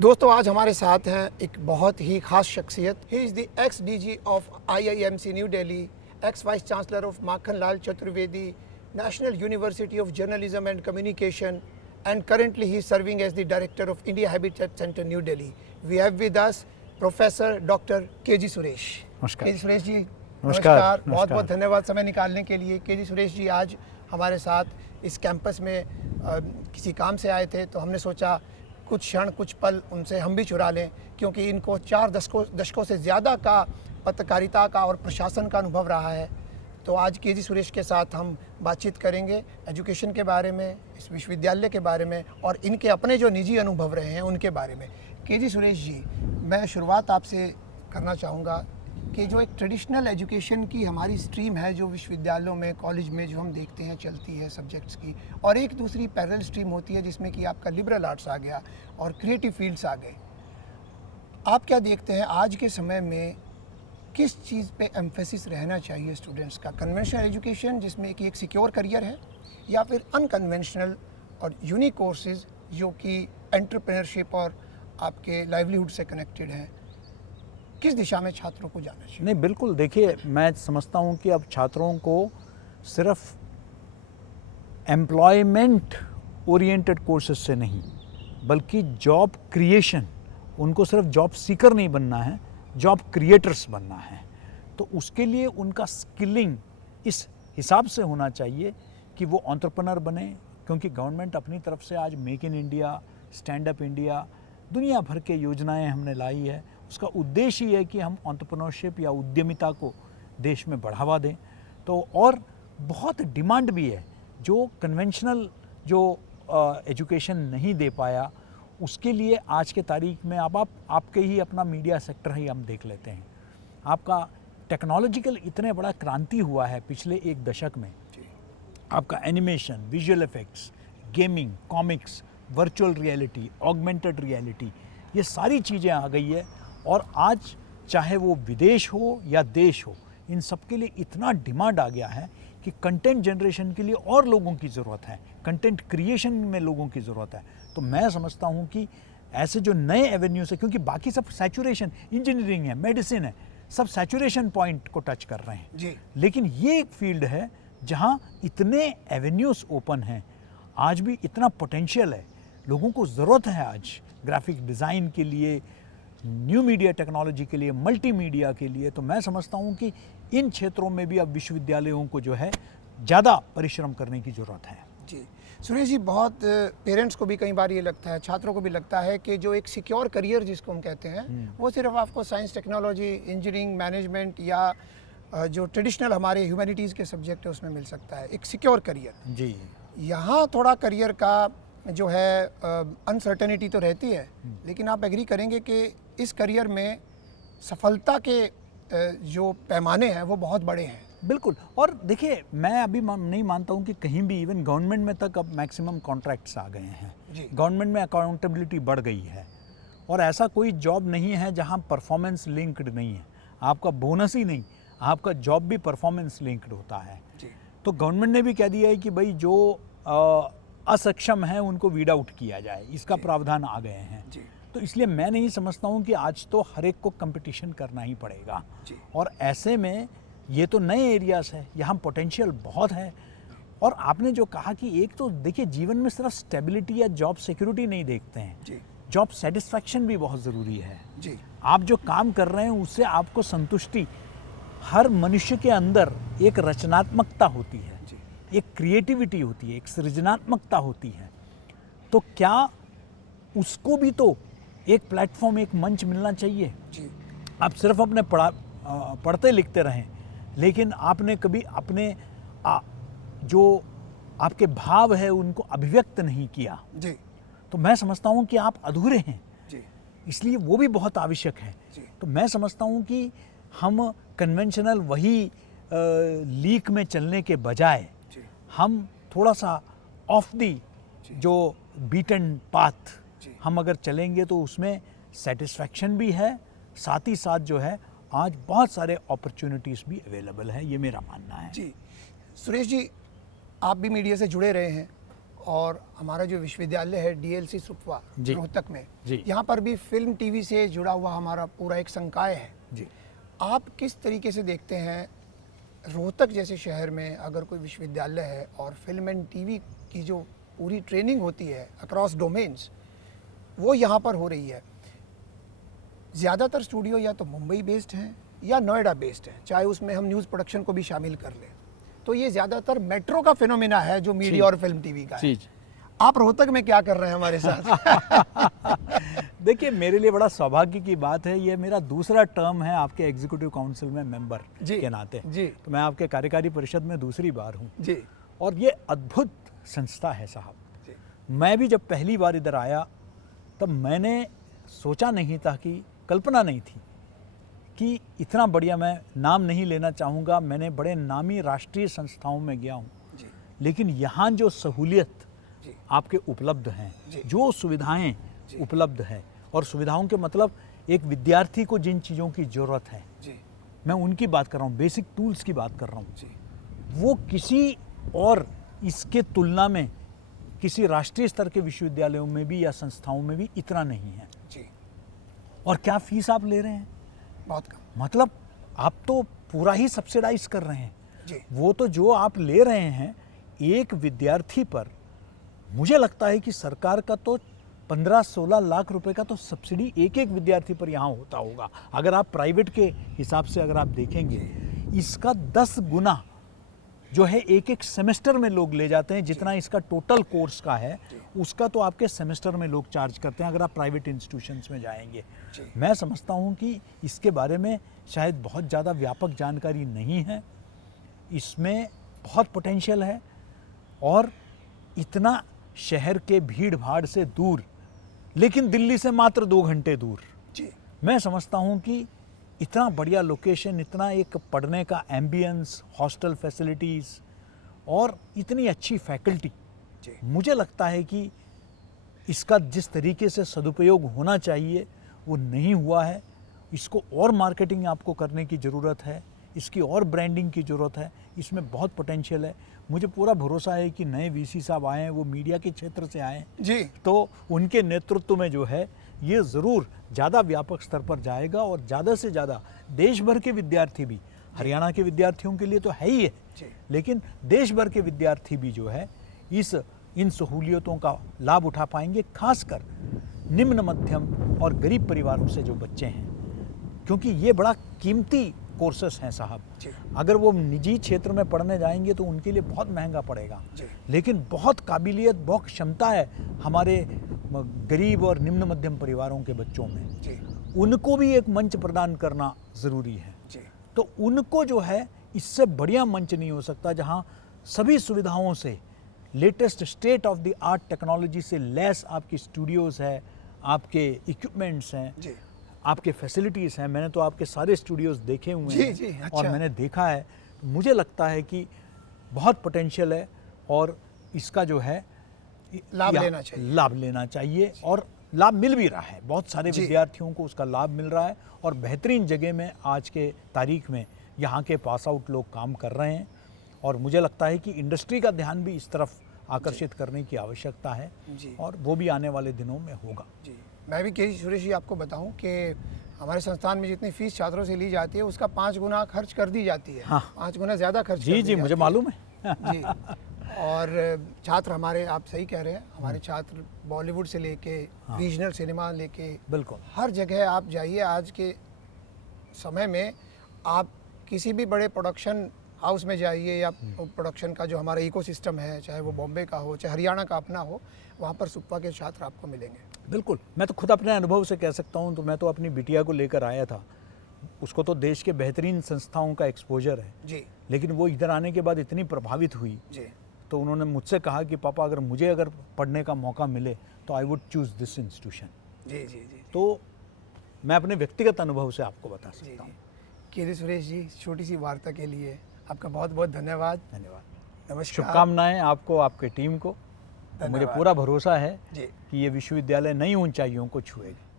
दोस्तों आज हमारे साथ हैं एक बहुत ही खास शख्सियत। He is the x DG of IIMC new Delhi, x vice chancellor of Makhan Lal Chaturvedi, national university of journalism and communication, and currently he is serving as the director of India Habitat Center New Delhi. We have with us Professor Dr. KG Suresh. नमस्कार। KG Suresh ji नमस्कार। बहुत बहुत धन्यवाद समय निकालने के लिए। KG Suresh ji आज हमारे साथ इस कैंपस में किसी काम से आए थे, तो हमने सोचा कुछ क्षण कुछ पल उनसे हम भी चुरा लें, क्योंकि इनको 4 दशकों से ज़्यादा का पत्रकारिता का और प्रशासन का अनुभव रहा है। तो आज KG सुरेश के साथ हम बातचीत करेंगे एजुकेशन के बारे में, इस विश्वविद्यालय के बारे में और इनके अपने जो निजी अनुभव रहे हैं उनके बारे में। KG सुरेश जी, मैं शुरुआत आपसे करना चाहूँगा कि जो एक ट्रेडिशनल एजुकेशन की हमारी स्ट्रीम है जो विश्वविद्यालयों में, कॉलेज में जो हम देखते हैं चलती है सब्जेक्ट्स की, और एक दूसरी पैरेलल स्ट्रीम होती है जिसमें कि आपका लिबरल आर्ट्स आ गया और क्रिएटिव फील्ड्स आ गए। आप क्या देखते हैं आज के समय में किस चीज़ पे एम्फेसिस रहना चाहिए स्टूडेंट्स का? कन्वेंशनल एजुकेशन जिसमें कि एक सिक्योर करियर है, या फिर अनकन्वेंशनल और यूनिक कोर्सेज जो कि एंटरप्रेन्योरशिप और आपके लाइवलीहुड से कनेक्टेड हैं? किस दिशा में छात्रों को जाना चाहिए? नहीं, बिल्कुल। देखिए, मैं समझता हूँ कि अब छात्रों को सिर्फ एम्प्लॉयमेंट ओरिएंटेड कोर्सेज से नहीं, बल्कि जॉब क्रिएशन, उनको सिर्फ जॉब सीकर नहीं बनना है, जॉब क्रिएटर्स बनना है। तो उसके लिए उनका स्किलिंग इस हिसाब से होना चाहिए कि वो एंटरप्रेन्योर बने, क्योंकि गवर्नमेंट अपनी तरफ से आज make in India, stand up India, दुनिया भर के योजनाएं हमने लाई है। उसका उद्देश्य ये है कि हम एंटरप्रेन्योरशिप या उद्यमिता को देश में बढ़ावा दें। तो और बहुत डिमांड भी है जो कन्वेंशनल जो एजुकेशन नहीं दे पाया, उसके लिए आज के तारीख में अब आप आपके ही अपना मीडिया सेक्टर ही हम देख लेते हैं। आपका टेक्नोलॉजिकल इतने बड़ा क्रांति हुआ है पिछले 1 दशक में। आपका animation, visual effects, gaming, comics, virtual reality, augmented reality, ये सारी चीज़ें आ गई है। और आज चाहे वो विदेश हो या देश हो, इन सब के लिए इतना डिमांड आ गया है कि कंटेंट जनरेशन के लिए और लोगों की ज़रूरत है, कंटेंट क्रिएशन में लोगों की ज़रूरत है। तो मैं समझता हूँ कि ऐसे जो नए एवेन्यूज़ है, क्योंकि बाकी सब सैचुरेशन, इंजीनियरिंग है, मेडिसिन है, सब सैचुरेशन पॉइंट को टच कर रहे हैं जी। लेकिन ये एक फील्ड है जहाँ इतने एवेन्यूज़ ओपन हैं, आज भी इतना पोटेंशियल है, लोगों को ज़रूरत है आज ग्राफिक डिज़ाइन के लिए, न्यू मीडिया टेक्नोलॉजी के लिए, मल्टीमीडिया के लिए। तो मैं समझता हूँ कि इन क्षेत्रों में भी अब विश्वविद्यालयों को जो है ज़्यादा परिश्रम करने की ज़रूरत है। जी सुरेश जी, बहुत पेरेंट्स को भी कई बार ये लगता है, छात्रों को भी लगता है कि जो एक सिक्योर करियर जिसको हम कहते हैं वो सिर्फ आपको साइंस, टेक्नोलॉजी, इंजीनियरिंग, मैनेजमेंट या जो ट्रेडिशनल हमारे ह्यूमैनिटीज़ के सब्जेक्ट है उसमें मिल सकता है, एक सिक्योर करियर। जी। यहाँ थोड़ा करियर का जो है अनसर्टेनिटी तो रहती है, लेकिन आप एग्री करेंगे कि इस करियर में सफलता के जो पैमाने हैं वो बहुत बड़े हैं। बिल्कुल। और देखिए, मैं अभी नहीं मानता हूँ कि कहीं भी, इवन गवर्नमेंट में तक अब मैक्सिमम कॉन्ट्रैक्ट्स आ गए हैं। गवर्नमेंट में अकाउंटेबिलिटी बढ़ गई है और ऐसा कोई जॉब नहीं है जहाँ परफॉर्मेंस लिंक्ड नहीं है। आपका बोनस ही नहीं, आपका जॉब भी परफॉर्मेंस लिंक्ड होता है। तो गवर्नमेंट ने भी कह दिया है कि भाई जो असक्षम हैं उनको वीड आउट किया जाए, इसका प्रावधान आ गए हैं। तो इसलिए मैं नहीं समझता हूँ कि आज तो हर एक को कंपटीशन करना ही पड़ेगा। और ऐसे में ये तो नए एरियाज़ है, यहाँ पोटेंशियल बहुत है। और आपने जो कहा कि एक तो देखिए, जीवन में सिर्फ स्टेबिलिटी या जॉब सिक्योरिटी नहीं देखते हैं, जॉब सेटिस्फैक्शन भी बहुत ज़रूरी है। आप जो काम कर रहे हैं उससे आपको संतुष्टि, हर मनुष्य के अंदर एक रचनात्मकता होती है, एक क्रिएटिविटी होती है, एक सृजनात्मकता होती है। तो क्या उसको भी तो एक प्लेटफॉर्म, एक मंच मिलना चाहिए। आप सिर्फ अपने पढ़ते लिखते रहें, लेकिन आपने कभी अपने जो आपके भाव है उनको अभिव्यक्त नहीं किया, तो मैं समझता हूँ कि आप अधूरे हैं। इसलिए वो भी बहुत आवश्यक है। तो मैं समझता हूँ कि हम कन्वेंशनल वही लीक में चलने के बजाय हम थोड़ा सा ऑफ दी जो बीटन पाथ हम अगर चलेंगे तो उसमें सेटिस्फैक्शन भी है, साथ ही साथ जो है आज बहुत सारे अपॉर्चुनिटीज़ भी अवेलेबल है, ये मेरा मानना है। जी सुरेश जी, आप भी मीडिया से जुड़े रहे हैं और हमारा जो विश्वविद्यालय है डीएलसी सुकवा जी। रोहतक में, जी। यहाँ पर भी फिल्म टीवी से जुड़ा हुआ हमारा पूरा एक संकाय है जी। आप किस तरीके से देखते हैं रोहतक जैसे शहर में अगर कोई विश्वविद्यालय है और फिल्म एंड टीवी की जो पूरी ट्रेनिंग होती है अक्रॉस डोमेन्स वो यहाँ पर हो रही है, ज़्यादातर स्टूडियो या तो मुंबई बेस्ड हैं या नोएडा बेस्ड हैं, चाहे उसमें हम न्यूज़ प्रोडक्शन को भी शामिल कर लें, तो ये ज़्यादातर मेट्रो का फिनोमिना है जो मीडिया और फिल्म टीवी का है। आप रोहतक में क्या कर रहे हैं हमारे साथ? देखिए, मेरे लिए बड़ा सौभाग्य की बात है, ये मेरा दूसरा टर्म है आपके एग्जीक्यूटिव काउंसिल में मेंबर के नाते जी। तो मैं आपके कार्यकारी परिषद में दूसरी बार हूँ जी। और ये अद्भुत संस्था है साहब। मैं भी जब पहली बार इधर आया तब मैंने सोचा नहीं था, कि कल्पना नहीं थी कि इतना बढ़िया, मैं नाम नहीं लेना चाहूँगा, मैंने बड़े नामी राष्ट्रीय संस्थाओं में गया हूँ, लेकिन यहाँ जो सहूलियत आपके उपलब्ध हैं, जो सुविधाएं उपलब्ध हैं, और सुविधाओं के मतलब एक विद्यार्थी को जिन चीज़ों की ज़रूरत है मैं उनकी बात कर रहा हूँ, बेसिक टूल्स की बात कर रहा हूँ, वो किसी और इसके तुलना में किसी राष्ट्रीय स्तर के विश्वविद्यालयों में भी या संस्थाओं में भी इतना नहीं है जी। और क्या फीस आप ले रहे हैं? बहुत कम। मतलब आप तो पूरा ही सब्सिडाइज कर रहे हैं जी। वो तो जो आप ले रहे हैं एक विद्यार्थी पर, मुझे लगता है कि सरकार का तो 15-16 लाख रुपए का तो सब्सिडी एक एक विद्यार्थी पर यहाँ होता होगा। अगर आप प्राइवेट के हिसाब से अगर आप देखेंगे, इसका 10 गुना जो है एक एक सेमेस्टर में लोग ले जाते हैं, जितना इसका टोटल कोर्स का है उसका तो आपके सेमेस्टर में लोग चार्ज करते हैं अगर आप प्राइवेट इंस्टीट्यूशंस में जाएंगे। मैं समझता हूँ कि इसके बारे में शायद बहुत ज़्यादा व्यापक जानकारी नहीं है, इसमें बहुत पोटेंशियल है और इतना शहर के भीड़ भाड़ से दूर, लेकिन दिल्ली से मात्र 2 घंटे दूर। मैं समझता हूँ कि इतना बढ़िया लोकेशन, इतना एक पढ़ने का एम्बियंस, हॉस्टल फैसिलिटीज़ और इतनी अच्छी फैकल्टी, मुझे लगता है कि इसका जिस तरीके से सदुपयोग होना चाहिए वो नहीं हुआ है। इसको और मार्केटिंग आपको करने की ज़रूरत है, इसकी और ब्रांडिंग की ज़रूरत है, इसमें बहुत पोटेंशियल है। मुझे पूरा भरोसा है कि नए वीसी साहब आए हैं, वो मीडिया के क्षेत्र से आए हैं तो उनके नेतृत्व में जो है ये ज़रूर ज़्यादा व्यापक स्तर पर जाएगा और ज़्यादा से ज़्यादा देश भर के विद्यार्थी भी, हरियाणा के विद्यार्थियों के लिए तो है ही है, लेकिन देश भर के विद्यार्थी भी जो है इन सहूलियतों का लाभ उठा पाएंगे, खासकर निम्न मध्यम और गरीब परिवारों से जो बच्चे हैं, क्योंकि ये बड़ा कीमती कोर्सेस हैं साहब। अगर वो निजी क्षेत्र में पढ़ने जाएंगे तो उनके लिए बहुत महंगा पड़ेगा, लेकिन बहुत काबिलियत, बहुत क्षमता है हमारे गरीब और निम्न मध्यम परिवारों के बच्चों में, उनको भी एक मंच प्रदान करना ज़रूरी है। तो उनको जो है इससे बढ़िया मंच नहीं हो सकता जहां सभी सुविधाओं से, latest state of the art technology से लैस आपकी स्टूडियोज़ है, आपके इक्विपमेंट्स हैं, आपके फैसिलिटीज़ हैं। मैंने तो आपके सारे स्टूडियोज़ देखे हुए हैं और मैंने देखा है, मुझे लगता है कि बहुत पोटेंशियल है और इसका जो है लाभ लेना चाहिए और लाभ मिल भी रहा है। बहुत सारे विद्यार्थियों को उसका लाभ मिल रहा है और बेहतरीन जगह में आज के तारीख में यहाँ के पास आउट लोग काम कर रहे हैं और मुझे लगता है कि इंडस्ट्री का ध्यान भी इस तरफ आकर्षित करने की आवश्यकता है और वो भी आने वाले दिनों में होगा। मैं भी के सुरेश जी आपको बताऊं कि हमारे संस्थान में जितनी फीस छात्रों से ली जाती है उसका 5 गुना खर्च कर दी जाती है। 5 गुना ज़्यादा खर्च जी मुझे मालूम है। जी। और छात्र हमारे, आप सही कह रहे हैं, हमारे छात्र बॉलीवुड से लेके रीजनल सिनेमा लेके बिल्कुल हर जगह आप जाइए। आज के समय में आप किसी भी बड़े प्रोडक्शन हाउस में जाइए या प्रोडक्शन का जो हमारा इकोसिस्टम है, चाहे वो बॉम्बे का हो चाहे हरियाणा का अपना हो, वहाँ पर सुप्पा के छात्र आपको मिलेंगे। बिल्कुल, मैं तो खुद अपने अनुभव से कह सकता हूँ। तो मैं तो अपनी बिटिया को लेकर आया था, उसको तो देश के बेहतरीन संस्थाओं का एक्सपोजर है लेकिन वो इधर आने के बाद इतनी प्रभावित हुई तो उन्होंने मुझसे कहा कि पापा अगर पढ़ने का मौका मिले तो I would choose this institution. तो मैं अपने व्यक्तिगत अनुभव से आपको बता सकता हूँ। के सुरेश जी, छोटी सी वार्ता के लिए आपका बहुत बहुत धन्यवाद। नमस्कार, शुभकामनाएं आपको, आपके टीम को। मुझे पूरा भरोसा है कि ये विश्वविद्यालय नई ऊंचाइयों को छुएगा।